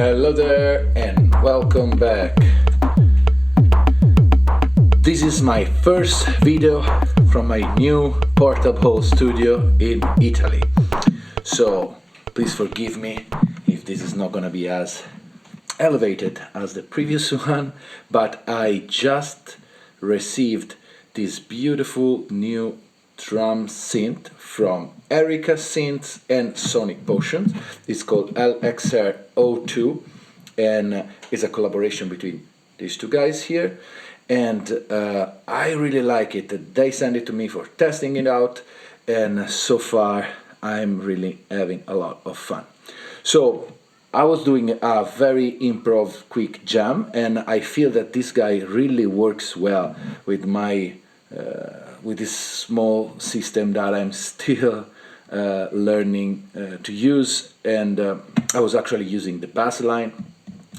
Hello there and welcome back. This is my first video from my new portable studio in Italy. So please forgive me if this is not gonna be as elevated as the previous one, but I just received this beautiful new drum synth from Erica Synth and Sonic Potions. It's called LXR-02 and it's a collaboration between these two guys here, and I really like it. They sent it to me for testing it out, and so far I'm really having a lot of fun. So I was doing a very improv quick jam, and I feel that this guy really works well with my with this small system that I'm still learning to use. And I was actually using the Bassline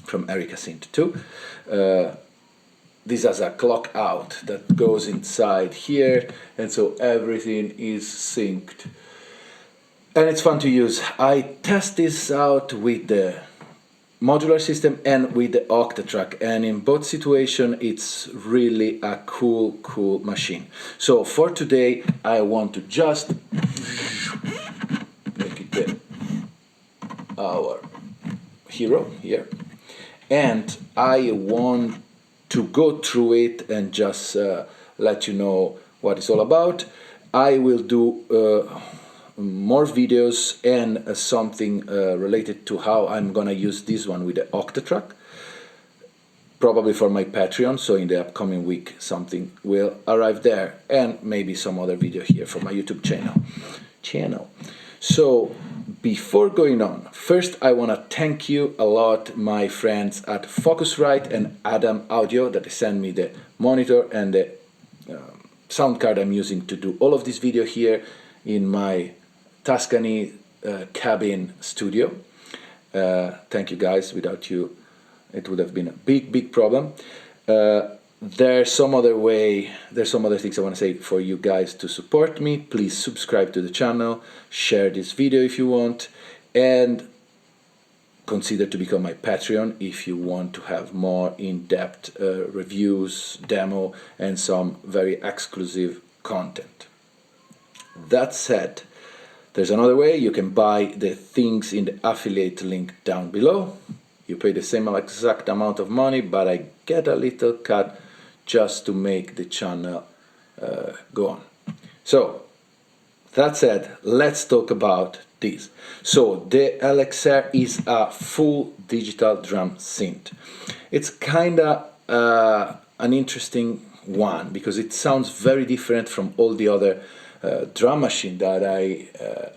from Erica Synth 2. This has a clock out that goes inside here, and so everything is synced. And it's fun to use. I test this out with the modular system and with the Octatrack, and in both situations it's really a cool machine. So for today I want to just make it our hero here, and I want to go through it and just let you know what it's all about. I will do more videos and something related to how I'm gonna use this one with the Octatrack, probably for my Patreon, so in the upcoming week something will arrive there, and maybe some other video here for my YouTube channel. So before going on, first I want to thank you a lot, my friends at Focusrite and Adam Audio, that they sent me the monitor and the sound card I'm using to do all of this video here in my Tuscany cabin studio. Thank you guys. Without you it would have been a big problem. There's some other things I want to say for you guys to support me. Please subscribe to the channel, share this video if you want, and consider to become my Patreon if you want to have more in-depth reviews, demo, and some very exclusive content. That said, there's another way. You can buy the things in the affiliate link down below. You pay the same exact amount of money, but I get a little cut just to make the channel go on. So that said, let's talk about this. So the LXR is a full digital drum synth. It's kinda an interesting one because it sounds very different from all the other drum machine that I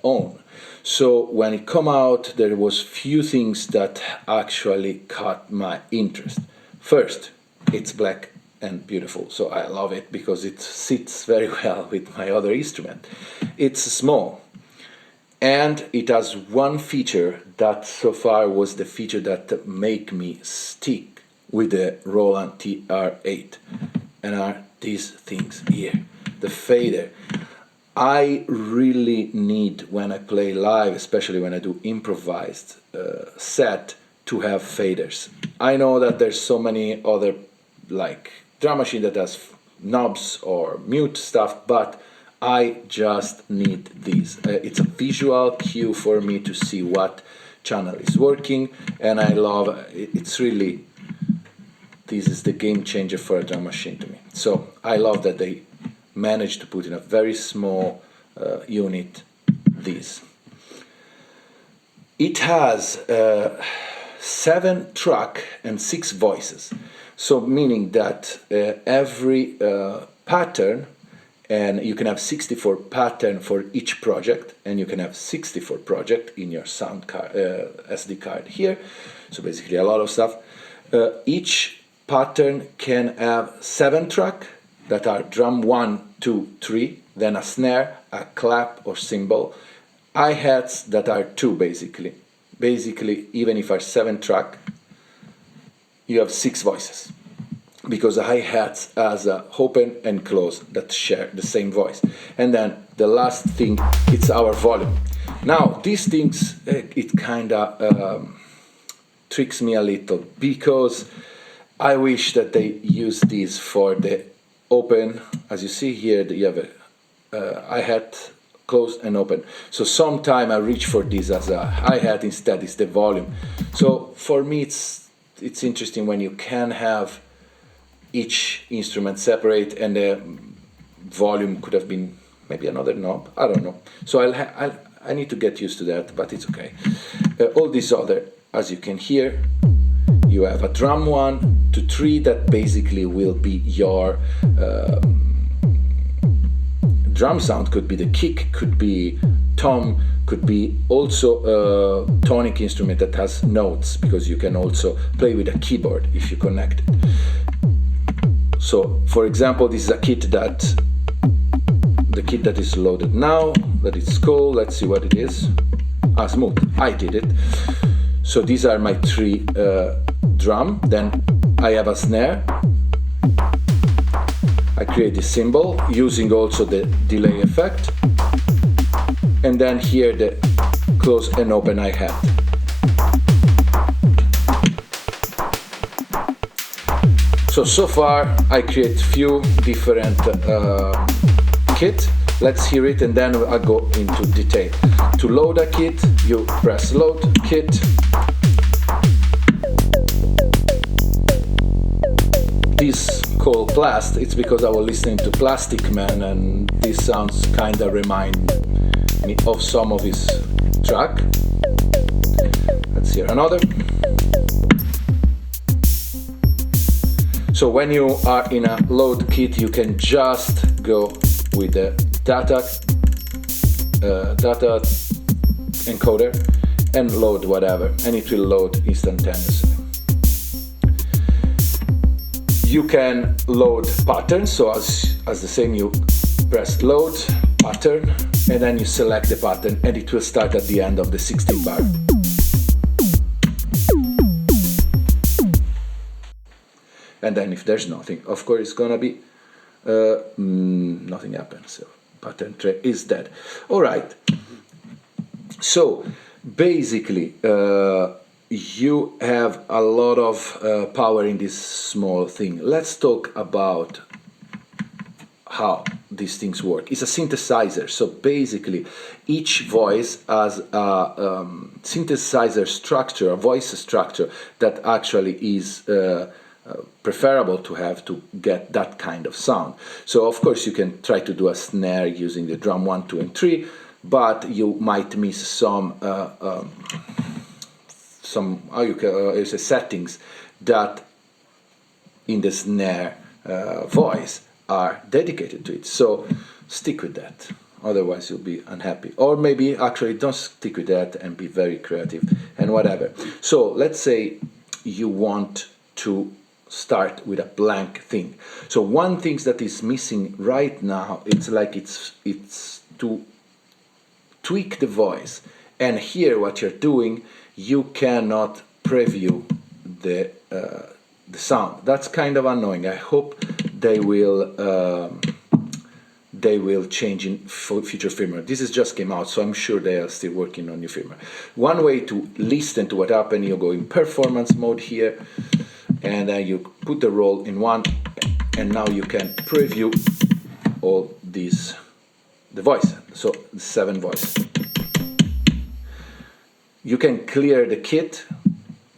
own. So when it come out, there was few things that actually caught my interest. First, it's black and beautiful, so I love it because it sits very well with my other instrument. It's small, and it has one feature that so far was the feature that make me stick with the Roland TR8, and are these things here, the fader. I really need, when I play live, especially when I do improvised set, to have faders. I know that there's so many other like drum machine that has knobs or mute stuff, but I just need these. It's a visual cue for me to see what channel is working, and I love it. It's really, this is the game changer for a drum machine to me. So I love that they managed to put in a very small unit this. It has 7 track and 6 voices, so meaning that every pattern, and you can have 64 pattern for each project, and you can have 64 project in your sound card, SD card here, so basically a lot of stuff. Each pattern can have 7 track that are drum 1, 2, 3, then a snare, a clap or cymbal, hi-hats that are 2 basically. Basically, even if are 7 track, you have 6 voices, because the hi-hats has a open and close that share the same voice. And then the last thing, it's our volume. Now these things, it kinda tricks me a little, because I wish that they use this for the open. As you see here, you have a hi-hat closed and open. So sometime I reach for this as a hi-hat, instead it's the volume. So for me it's interesting when you can have each instrument separate, and the volume could have been maybe another knob, I don't know. So I need to get used to that, but it's okay. All these other, as you can hear, you have a drum 1 to 3 that basically will be your drum sound. Could be the kick, could be tom, could be also a tonic instrument that has notes, because you can also play with a keyboard if you connect it. So for example, this is a kit that is loaded now, that it's called, let's see what it is. Smooth, I did it. So these are my 3 drum, then I have a snare. I create this cymbal using also the delay effect, and then here the close and open hi-hat. So far I create few different kit. Let's hear it and then I'll go into detail. To load a kit, you press load kit. This called Plast, it's because I was listening to Plastic Man, and this sounds kinda remind me of some of his track. Let's hear another. So when you are in a load kit, you can just go with the data encoder and load whatever, and it will load instantaneously. You can load patterns, so as the same, you press load pattern and then you select the pattern, and it will start at the end of the 16 bar. And then if there's nothing, of course it's gonna be nothing happens. So pattern tray is dead. All right. So basically, you have a lot of power in this small thing. Let's talk about how these things work. It's a synthesizer, so basically each voice has a synthesizer structure, a voice structure that actually is preferable to have to get that kind of sound. So of course you can try to do a snare using the drum 1, 2 and 3, but you might miss some settings that in the snare voice are dedicated to it. So stick with that, otherwise you'll be unhappy. Or maybe actually don't stick with that and be very creative and whatever. So let's say you want to start with a blank thing. So one thing that is missing right now, it's to tweak the voice. And here what you're doing, you cannot preview the sound. That's kind of annoying. I hope they will change in future firmware. This is just came out, so I'm sure they are still working on new firmware. One way to listen to what happened, you go in performance mode here, and then you put the roll in 1, and now you can preview all these, the voice, so 7 voices. You can clear the kit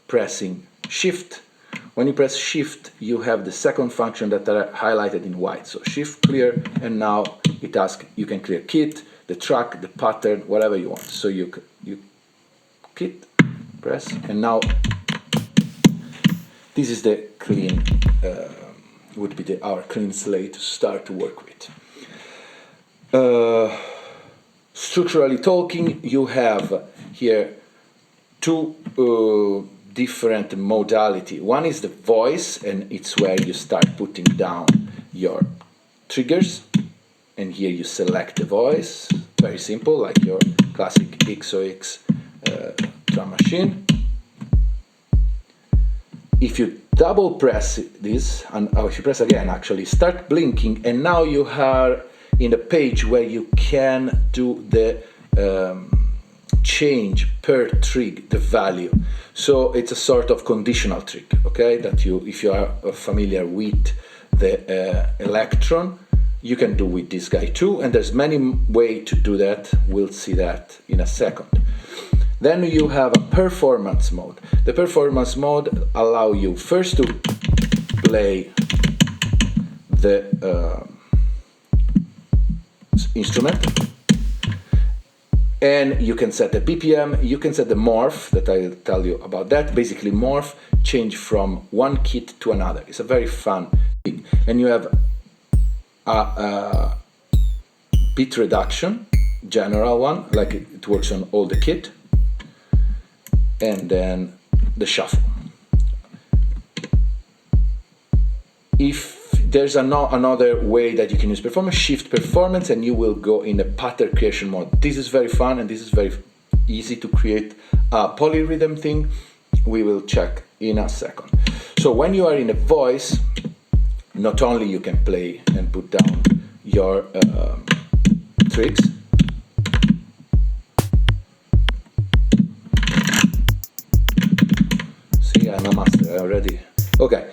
pressing Shift. When you press Shift, you have the second function that are highlighted in white. So Shift, clear, and now it asks, you can clear kit, the track, the pattern, whatever you want. So you kit, press, and now this is the clean, would be our clean slate to start to work with. Structurally talking, you have here 2 different modality. One is the voice, and it's where you start putting down your triggers, and here you select the voice, very simple, like your classic XOX drum machine. If you double press this, and if you press again, actually start blinking, and now you are in the page where you can do the change per trig the value. So it's a sort of conditional trick, okay, that you, if you are familiar with the electron, you can do with this guy too, and there's many ways to do that. We'll see that in a second. Then you have a performance mode. The performance mode allow you first to play the instrument, and you can set the BPM, you can set the morph, that I'll tell you about that. Basically morph, change from one kit to another. It's a very fun thing. And you have a bit reduction, general one, like it works on all the kit, and then the shuffle. If there's another way that you can use performance, shift performance, and you will go in a pattern creation mode. This is very fun, and this is very easy to create a polyrhythm thing. We will check in a second. So when you are in a voice, not only you can play and put down your tricks, see, I'm a master already. Okay.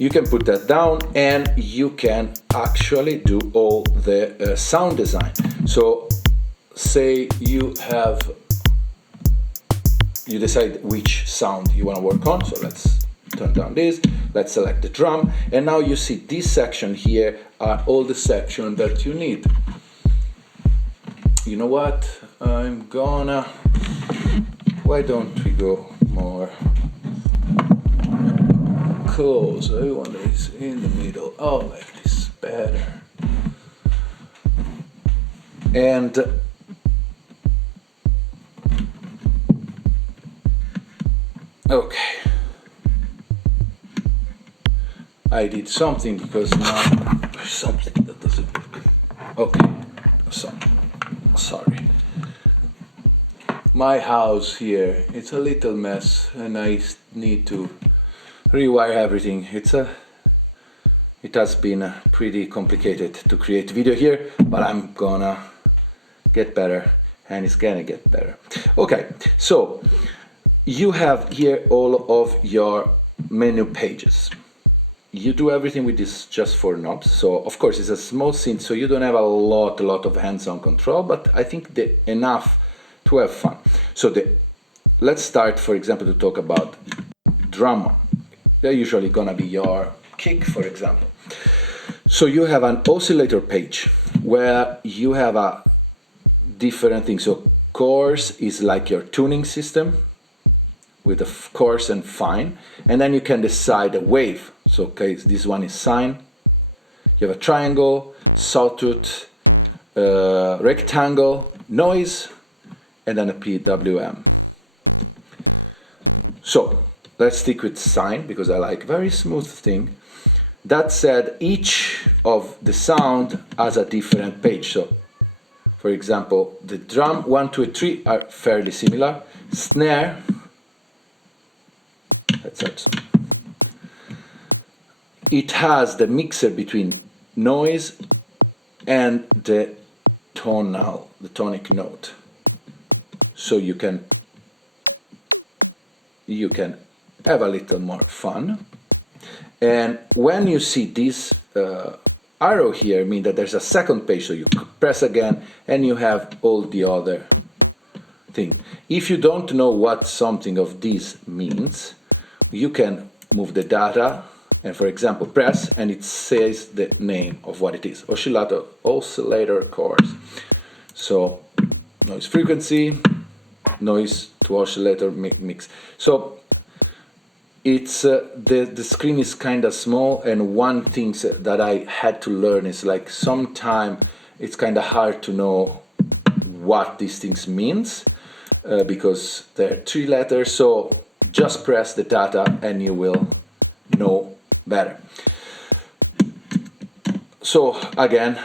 You can put that down, and you can actually do all the sound design. So say you decide which sound you want to work on. So let's turn down this, let's select the drum, and now you see this section here are all the sections that you need. You know what, why don't we go more close? I want this in the middle. Oh, like this is better. And okay, I did something because now there's something that doesn't work. Okay, so sorry. My house here, it's a little mess, and I need to rewire everything. It has been pretty complicated to create video here, but I'm gonna get better, and it's gonna get better. Okay, so you have here all of your menu pages. You do everything with this just for knobs. So of course it's a small synth, so you don't have a lot of hands-on control, but I think enough to have fun. So let's start, for example, to talk about drum. They're usually gonna be your kick, for example. So you have an oscillator page where you have a different thing. So coarse is like your tuning system with a coarse and fine, and then you can decide a wave. So okay, this one is sine. You have a triangle, sawtooth, rectangle, noise, and then a PWM. So let's stick with sine because I like very smooth thing. That said, each of the sound has a different page. So for example, the drum 1, 2, and 3 are fairly similar. Snare, let's add some. It has the mixer between noise and the tonic note. So you can have a little more fun. And when you see this arrow here, mean that there's a second page, so you press again and you have all the other thing. If you don't know what something of this means, you can move the data and, for example, press, and it says the name of what it is. Oscillator cores. So noise frequency, noise to oscillator mix. So it's the screen is kind of small, and one thing that I had to learn is like sometime it's kind of hard to know what these things means because they're 3 letters. So just press the data and you will know better. So again,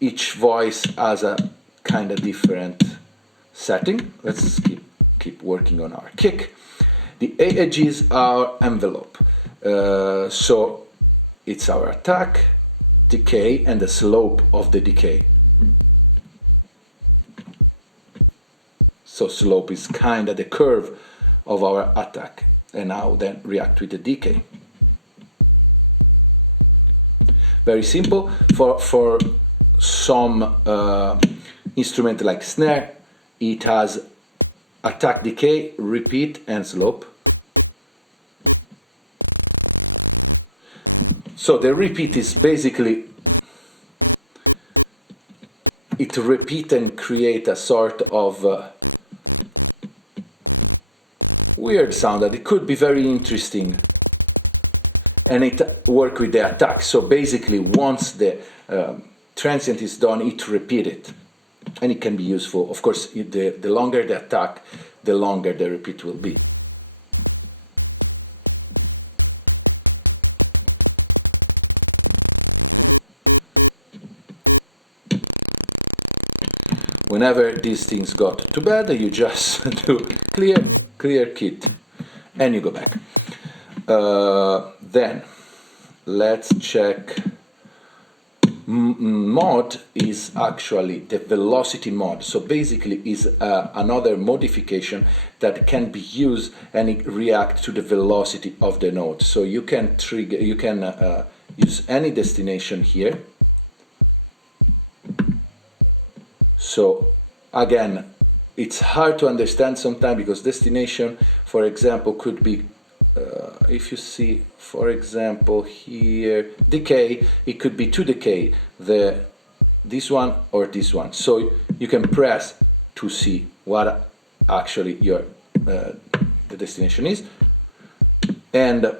each voice has a kind of different setting. Let's keep working on our kick. The edge is our envelope. So it's our attack, decay, and the slope of the decay. So slope is kind of the curve of our attack, and now then react with the decay. Very simple. For some instrument like snare, it has attack, decay, repeat, and slope. So the repeat is basically, it repeat and create a sort of weird sound that it could be very interesting, and it work with the attack. So basically, once the transient is done, it repeat it, and it can be useful. Of course, the longer the attack, the longer the repeat will be. Whenever these things got too bad, you just do clear kit, and you go back. Then let's check. Mod is actually the velocity mod. So basically is another modification that can be used and it react to the velocity of the note. So you can trigger, you can use any destination here. So again, it's hard to understand sometimes because destination, for example, could be if you see, for example, here decay, it could be to decay, this one or this one. So you can press to see what actually your the destination is, and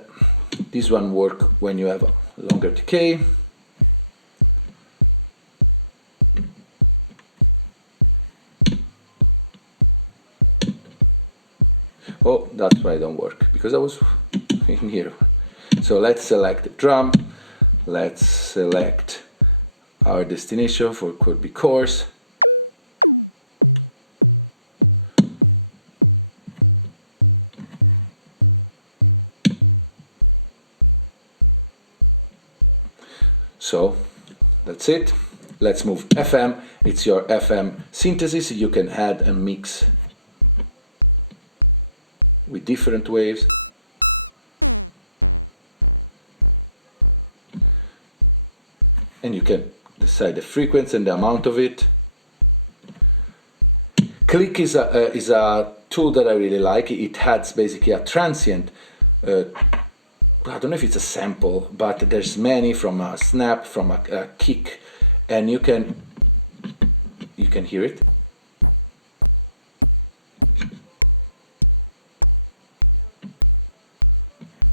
this one work when you have a longer decay. Oh, that's why it don't work, because I was in here. So let's select the drum, let's select our destination for could be chorus. So that's it. Let's move FM. It's your FM synthesis. You can add and mix with different waves. And you can decide the frequency and the amount of it. Click is a tool that I really like. It adds basically a transient, I don't know if it's a sample, but there's many, from a snap, from a kick, and you can hear it.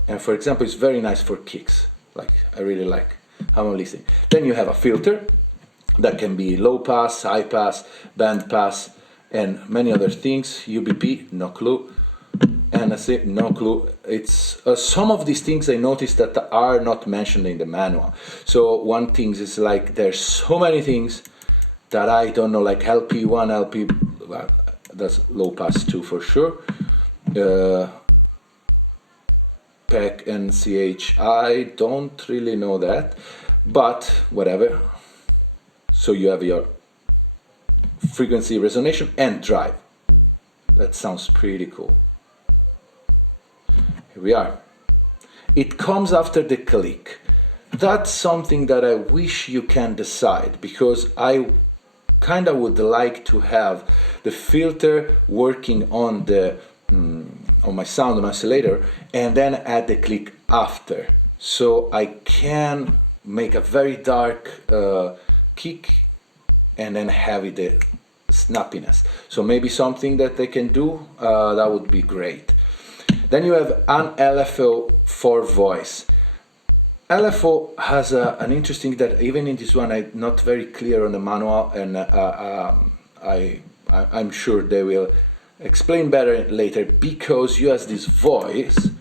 And for example, it's very nice for kicks. Like, I really like how I'm listening. Then you have a filter that can be low pass, high pass, band pass, and many other things. UBP, no clue. NSA, no clue. It's some of these things I noticed that are not mentioned in the manual. So one thing is like there's so many things that I don't know, like LP1, LP, well, that's low pass 2 for sure. PEC and CH, I don't really know that, but whatever. So you have your frequency resonation and drive. That sounds pretty cool. Here we are. It comes after the click. That's something that I wish you can decide, because I kind of would like to have the filter working on the on my sound, on my oscillator, and then add the click after, so I can make a very dark kick and then have it the snappiness. So maybe something that they can do, that would be great. Then you have an LFO for voice. LFO has an interesting, that even in this one I'm not very clear on the manual, and I'm sure they will explain better later, because you have this voice,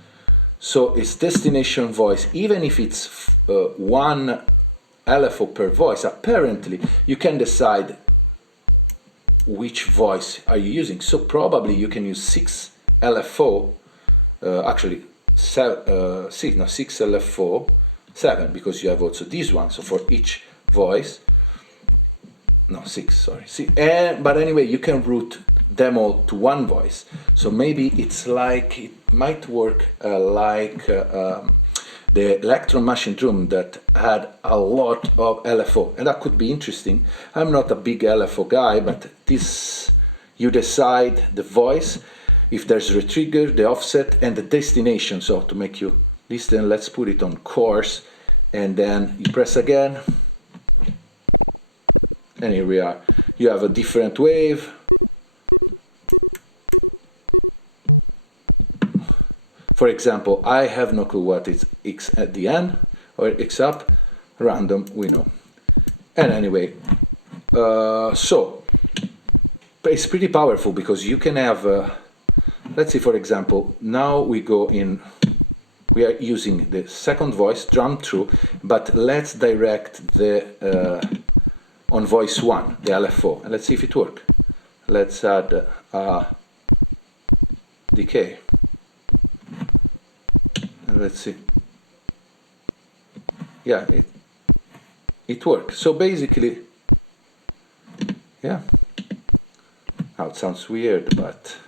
so it's destination voice. Even if it's one LFO per voice, apparently you can decide which voice are you using. So probably you can use 6 LFO, actually 6 LFO, 7, because you have also this one, so for each voice. no, 6, sorry. But anyway, you can route them all to one voice. So maybe it's like, it might work like the Electron Machine Drum that had a lot of LFO, and that could be interesting. I'm not a big LFO guy, but this, you decide the voice, if there's a trigger, the offset, and the destination. So to make you listen, let's put it on course, and then you press again, and here we are. You have a different wave. For example, I have no clue what is X at the end or X up, random, we know. And anyway, so it's pretty powerful because you can have, let's see, for example, now we go in, we are using the second voice, drum through, but let's direct the, on voice 1, the LFO, and let's see if it works. Let's add decay. Let's see. Yeah, it works. So basically, yeah. Now it sounds weird, but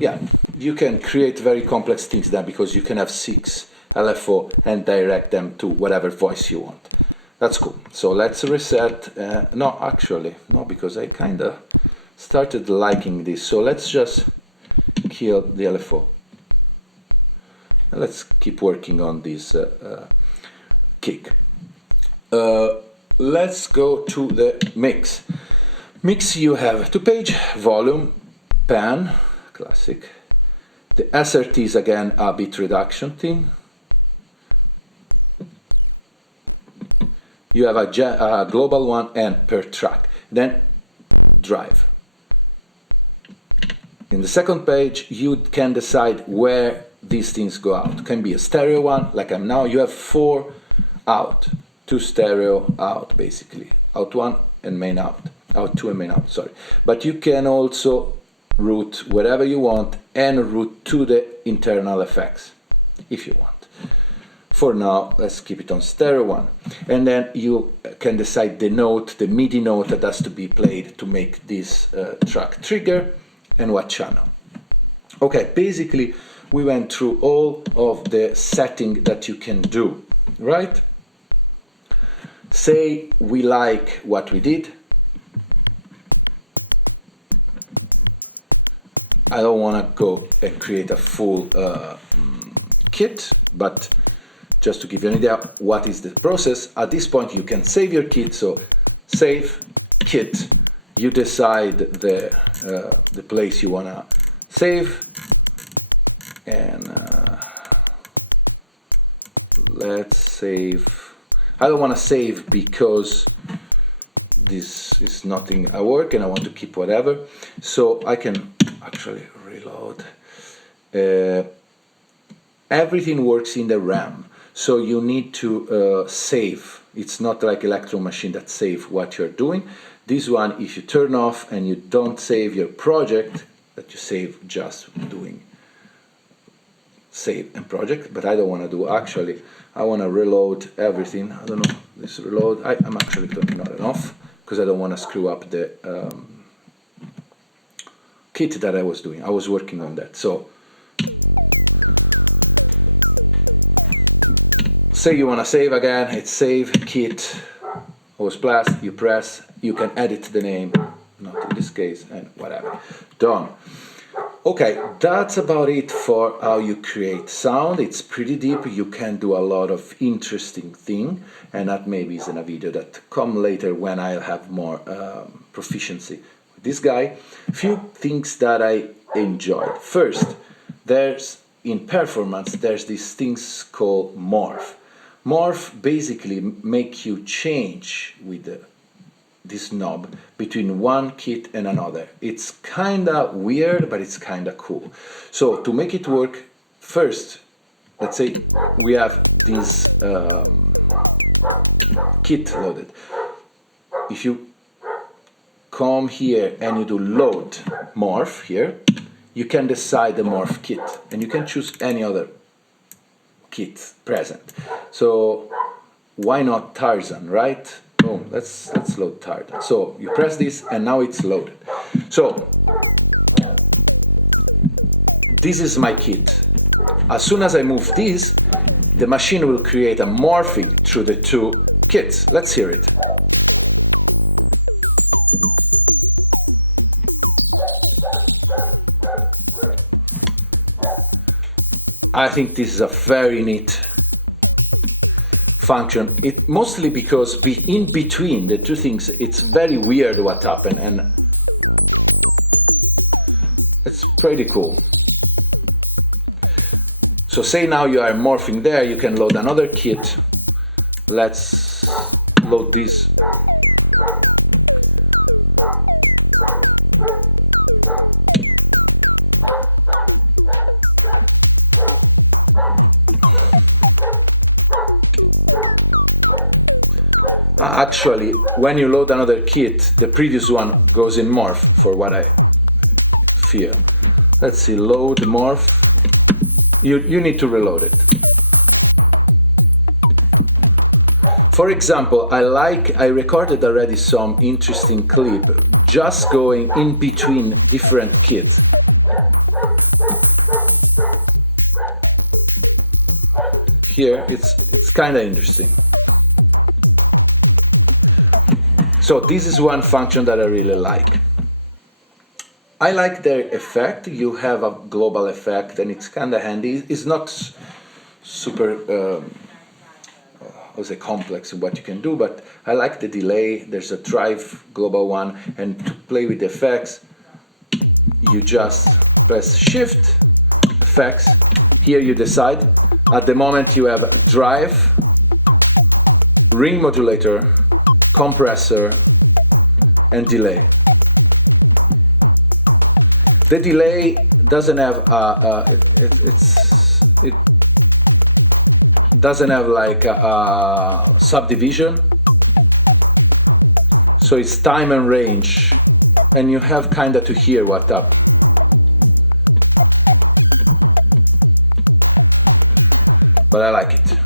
yeah, you can create very complex things then, because you can have 6 LFO and direct them to whatever voice you want. That's cool. So let's reset. No, actually, no, because I kind of started liking this. So let's just kill the LFO. Let's keep working on this kick. Let's go to the mix. Mix, you have 2-page, volume, pan, classic. The SRT is again a bit reduction thing. You have a global one and per track. Then drive. In the second page, you can decide where these things go out. It can be a stereo one, like I'm now. You have 4 out, 2 stereo out, basically. Out 1 and main out. Out 2 and main out, sorry. But you can also route wherever you want and route to the internal effects, if you want. For now, let's keep it on stereo 1. And then you can decide the note, the MIDI note that has to be played to make this track trigger, and what channel. Okay, basically we went through all of the setting that you can do, right? Say we like what we did. I don't want to go and create a full kit, but just to give you an idea what is the process, at this point you can save your kit. So save kit, you decide the place you want to save, and let's save. I don't want to save because this is nothing I work and I want to keep whatever, so I can actually reload. Everything works in the RAM, so you need to save. It's not like Electron Machine that save what you're doing. This one, if you turn off and you don't save your project, that you save just doing save and project, but I don't want to do, actually I want to reload everything. I don't know, this reload, I'm actually turning on and off because I don't want to screw up the kit that I was doing. I was working on that. So say you want to save again, it's save kit host blast, you press, you can edit the name, not in this case, and whatever, done. Okay, that's about it for how you create sound. It's pretty deep, you can do a lot of interesting thing, and that maybe is in a video that come later when I'll have more proficiency with this guy. Few things that I enjoyed. First, there's in performance, there's these things called morph. Morph basically make you change with this knob between one kit and another. It's kinda weird, but it's kinda cool. So to make it work, first, let's say we have this kit loaded. If you come here and you do load morph here, you can decide the morph kit, and you can choose any other kit present. So why not Tarzan, right? Oh, let's load Tarzan. So you press this, and now it's loaded. So this is my kit. As soon as I move this, the machine will create a morphing through the two kits. Let's hear it. I think this is a very neat function. It mostly because in between the two things, it's very weird what happened, and it's pretty cool. So say now you are morphing there, you can load another kit. Let's load this. Actually, when you load another kit, the previous one goes in morph, for what I feel. Let's see, load morph. You need to reload it. For example, I recorded already some interesting clip just going in between different kits. Here, it's kind of interesting. So this is one function that I really like. I like the effect. You have a global effect, and it's kind of handy. It's not super complex in what you can do, but I like the delay. There's a drive global one, and to play with the effects, you just press Shift, effects. Here you decide. At the moment you have drive, ring modulator, compressor, and delay. The delay doesn't have it doesn't have like a subdivision, so it's time and range, and you have kind of to hear what's up. But I like it.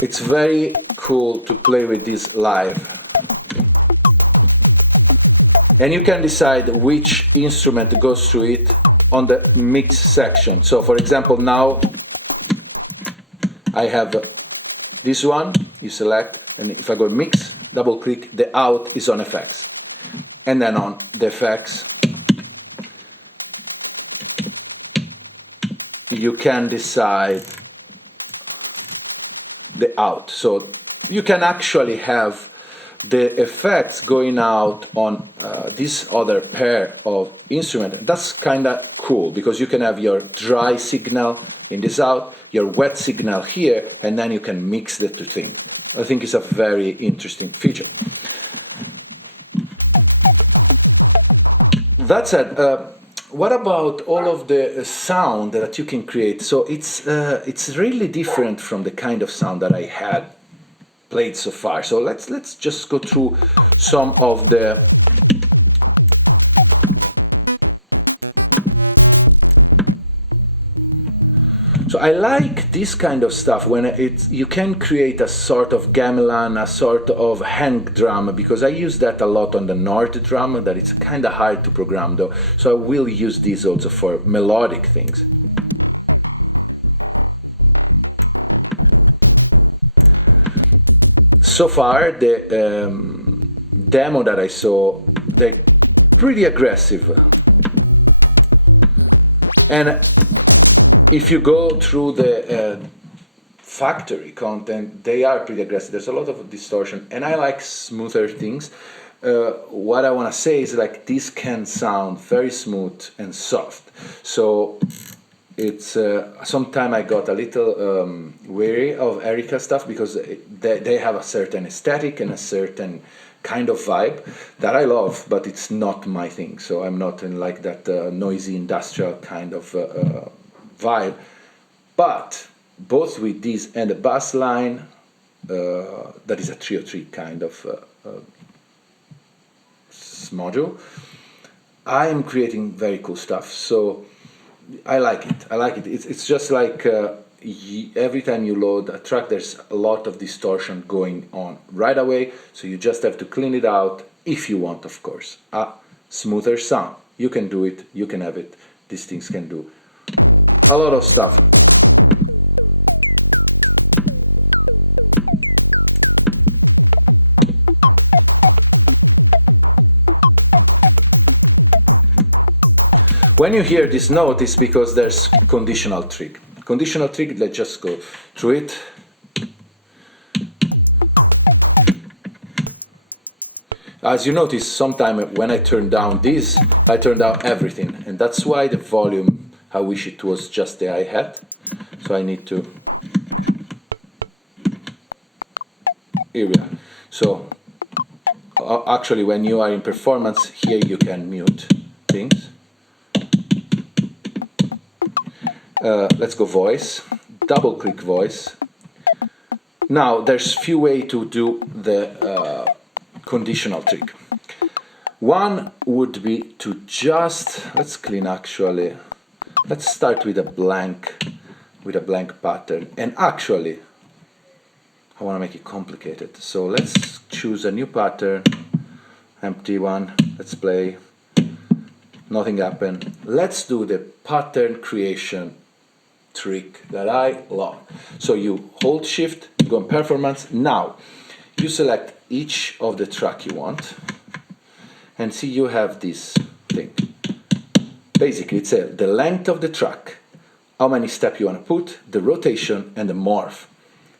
It's very cool to play with this live. And you can decide which instrument goes through it on the mix section. So for example, now I have this one, you select, and if I go mix, double click, the out is on effects. And then on the effects, you can decide the out. So you can actually have the effects going out on this other pair of instrument. That's kind of cool because you can have your dry signal in this out, your wet signal here, and then you can mix the two things. I think it's a very interesting feature. That said, what about all of the sound that you can create? So it's really different from the kind of sound that I had played so far. So let's just go through some of the So I like this kind of stuff when you can create a sort of gamelan, a sort of hang drum, because I use that a lot on the Nord drum, that it's kind of hard to program though. So I will use this also for melodic things. So far, the demo that I saw, they're pretty aggressive. And if you go through the factory content, they are pretty aggressive. There's a lot of distortion, and I like smoother things. What I want to say is like this can sound very smooth and soft. So it's sometimes I got a little weary of Erica stuff because they have a certain aesthetic and a certain kind of vibe that I love, but it's not my thing. So I'm not in like that noisy industrial kind of vibe. But both with this and the bass line, that is a 303 kind of module, I am creating very cool stuff. So I like it. I like it. It's just like every time you load a track, there's a lot of distortion going on right away. So you just have to clean it out if you want, of course. A smoother sound. You can do it. You can have it. These things can do a lot of stuff. When you hear this note, it's because there's conditional trig. Conditional trig, let's just go through it. As you notice, sometimes when I turn down this, I turn down everything. And that's why the volume, I wish it was just the hi-hat. So I need to... Here we are. So actually, when you are in performance, here you can mute things. Let's go voice, double click voice. Now there's few ways to do the conditional trig. One would be to just, let's clean actually, let's start with a blank pattern, and actually I want to make it complicated, so let's choose a new pattern, empty one, let's play, nothing happened. Let's do the pattern creation trick that I love. So you hold shift, you go in performance. Now you select each of the track you want, and see you have this thing. Basically it's the length of the track, how many steps you want to put, the rotation, and the morph.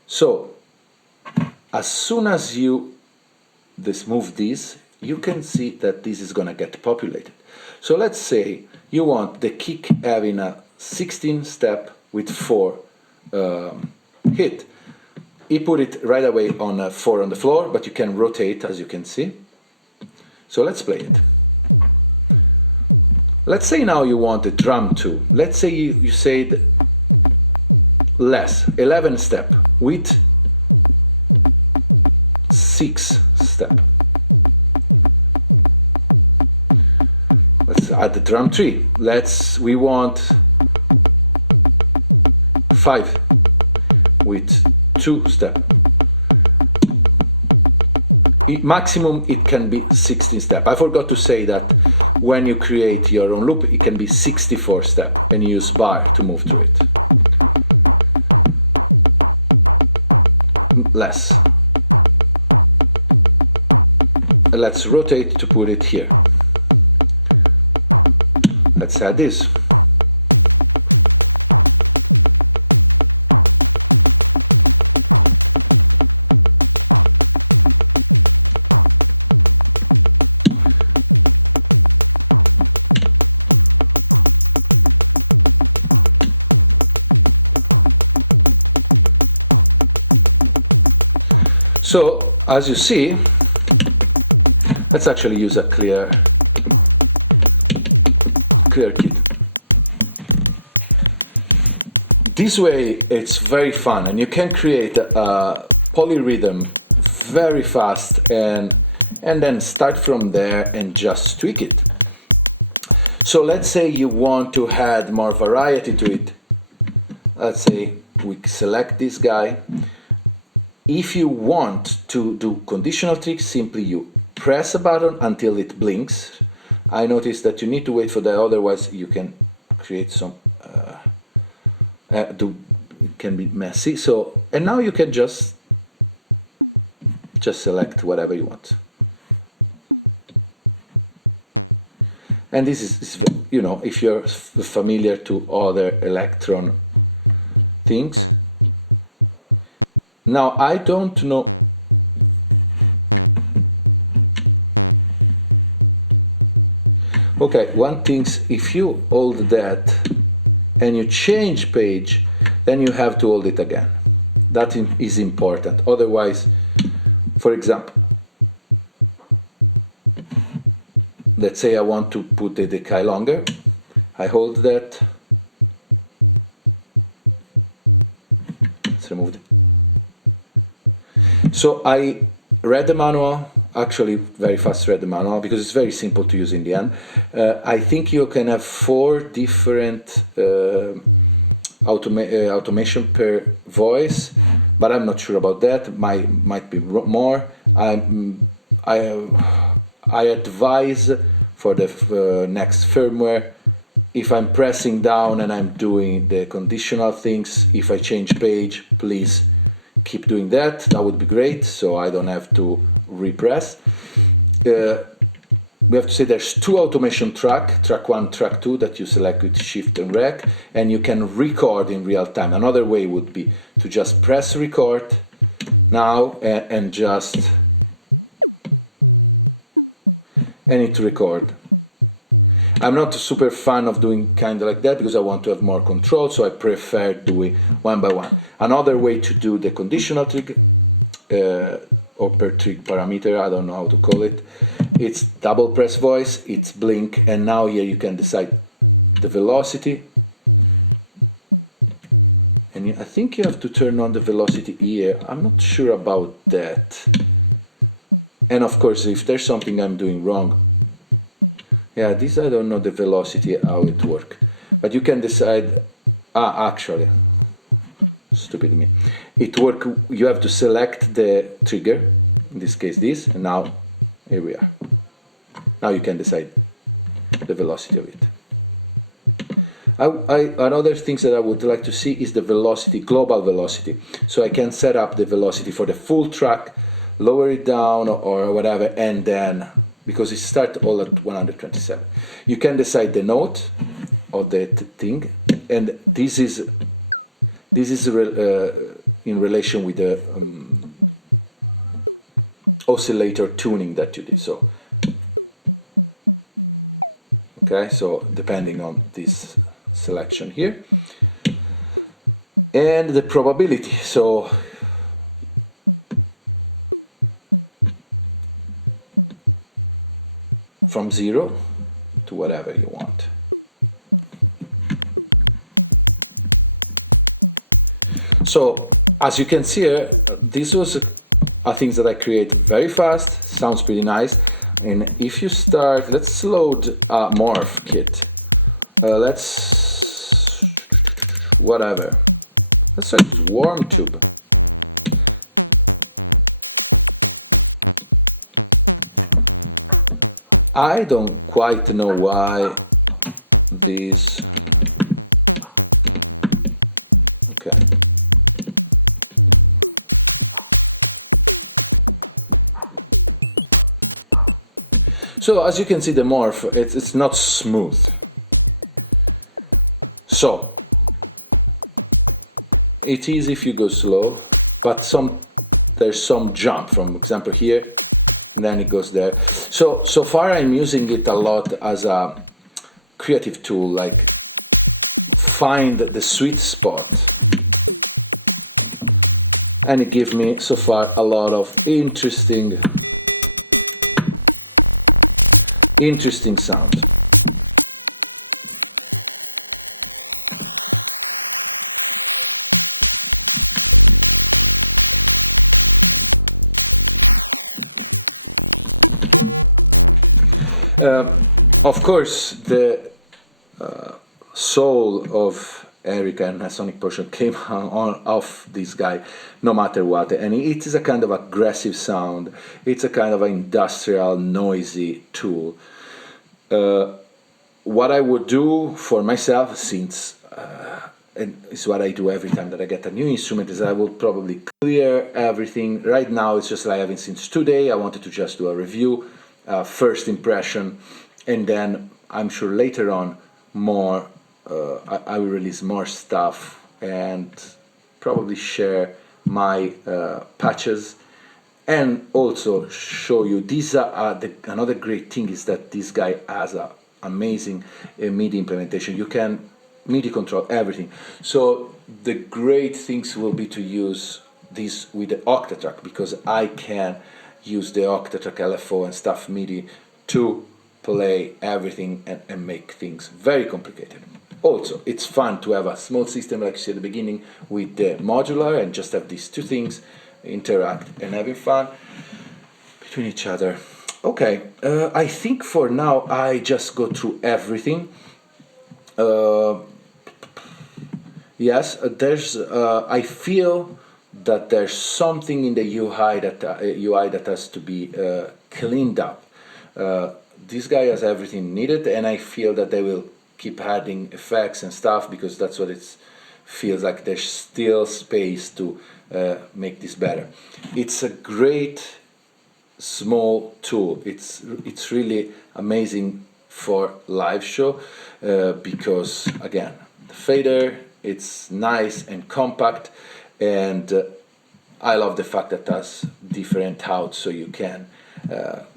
So as soon as you move this, you can see that this is going to get populated. So let's say you want the kick having a 16 step with 4 hit. He put it right away on 4 on the floor, but you can rotate, as you can see. So let's play it. Let's say now you want a drum 2. Let's say you said less, 11 step with 6 step. Let's add the drum 3. We want 5 with 2 step. Maximum it can be 16 step. I forgot to say that when you create your own loop, it can be 64 step, and you use bar to move through it. Less. Let's rotate to put it here. Let's add this. So, as you see, let's actually use a clear kit. This way it's very fun, and you can create a polyrhythm very fast, and then start from there and just tweak it. So let's say you want to add more variety to it. Let's say we select this guy. If you want to do conditional tricks, simply you press a button until it blinks. I noticed that you need to wait for that, otherwise you can create some, it can be messy. So, and now you can just select whatever you want. And this is, you know, if you're familiar to other electron things. Now, I don't know. Okay, one thing, if you hold that and you change page, then you have to hold it again. That is important. Otherwise, for example, let's say I want to put the decay longer. I hold that. Let's remove it. So I read the manual, actually very fast read the manual because it's very simple to use in the end. I think you can have 4 different automation per voice, but I'm not sure about that. Might be more. I advise for the next firmware, if I'm pressing down and I'm doing the conditional things, if I change page, please keep doing that. That would be great, so I don't have to repress. We have to say there's 2 automation track 1, track 2, that you select with Shift and Rec, and you can record in real time. Another way would be to just press record now and just it record. I'm not a super fan of doing kind of like that because I want to have more control, so I prefer doing one by one. Another way to do the conditional trig, or per trig parameter, I don't know how to call it, it's double press voice, it's blink, and now here you can decide the velocity. And I think you have to turn on the velocity here. I'm not sure about that. And of course, if there's something I'm doing wrong, yeah, this I don't know the velocity, how it works. But you can decide, actually, stupid me. You have to select the trigger, in this case this, and now, here we are. Now you can decide the velocity of it. Another things that I would like to see is the velocity, global velocity. So I can set up the velocity for the full track, lower it down or whatever, and then, because it starts all at 127. You can decide the note of the thing, and this is in relation with the oscillator tuning that you did. So, okay, so depending on this selection here, and the probability. So from 0 to whatever you want. So as you can see here, this was things that I create very fast, sounds pretty nice. And if you start, let's load Morph Kit. Let's start with Worm Tube. I don't quite know why this. Okay. So as you can see, the morph, it's not smooth. So it is if you go slow, but there's some jump, from example here, and then it goes there. So far I'm using it a lot as a creative tool, like find the sweet spot. And it gives me so far a lot of interesting sound. Of course, the soul of Erica and Sonic Potion came off this guy, no matter what, and it is a kind of aggressive sound. It's a kind of industrial, noisy tool. What I would do for myself, since and it's what I do every time that I get a new instrument, is I will probably clear everything. Right now it's just like having Synths today. I wanted to just do a review, first impression, and then I'm sure later on more I will release more stuff and probably share my patches, and also show you these are another great thing is that this guy has an amazing MIDI implementation. You can MIDI control everything. So the great things will be to use this with the Octatrack, because I can use the Octatrack LFO and stuff MIDI to play everything and make things very complicated. Also, it's fun to have a small system like you said at the beginning with the modular and just have these two things interact and having fun. between each other. Okay, I think for now I just go through everything. Yes, there's. I feel that there's something in the UI that has to be cleaned up. This guy has everything needed, and I feel that they will keep adding effects and stuff because that's what it feels like. There's still space to make this better. It's a great small tool. It's really amazing for live show because again the fader, it's nice and compact, and I love the fact that it has different outs so you can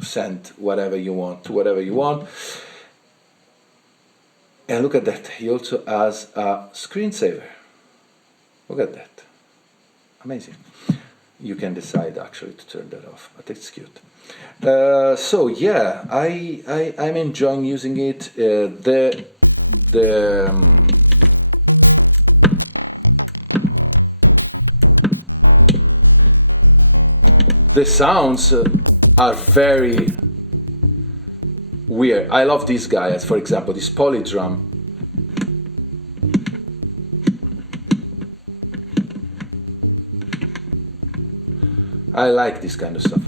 send whatever you want to whatever you want. And look at that, he also has a screensaver. Look at that, amazing. You can decide actually to turn that off, but it's cute. So yeah, I'm enjoying using it. The sounds are very weird. I love these guys. For example, this polydrum. I like this kind of stuff.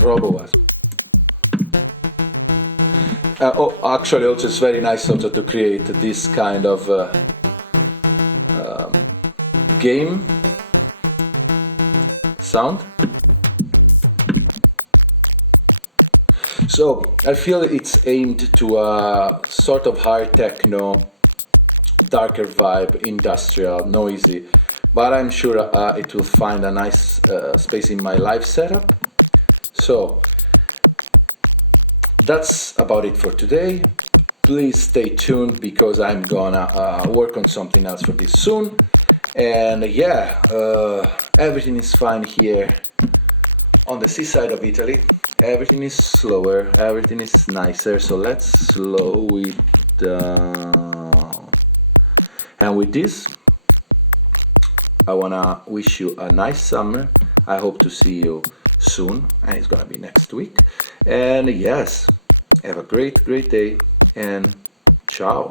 RoboWasp. Actually, also it's very nice also to create this kind of game sound. So I feel it's aimed to a sort of hard techno, darker vibe, industrial, noisy, but I'm sure it will find a nice space in my live setup. So that's about it for today. Please stay tuned because I'm gonna work on something else for this soon. And yeah, everything is fine here on the seaside of Italy. Everything is slower, everything is nicer, so let's slow it down. And with this, I wanna wish you a nice summer. I hope to see you soon, and it's gonna be next week. And yes, have a great day, and ciao.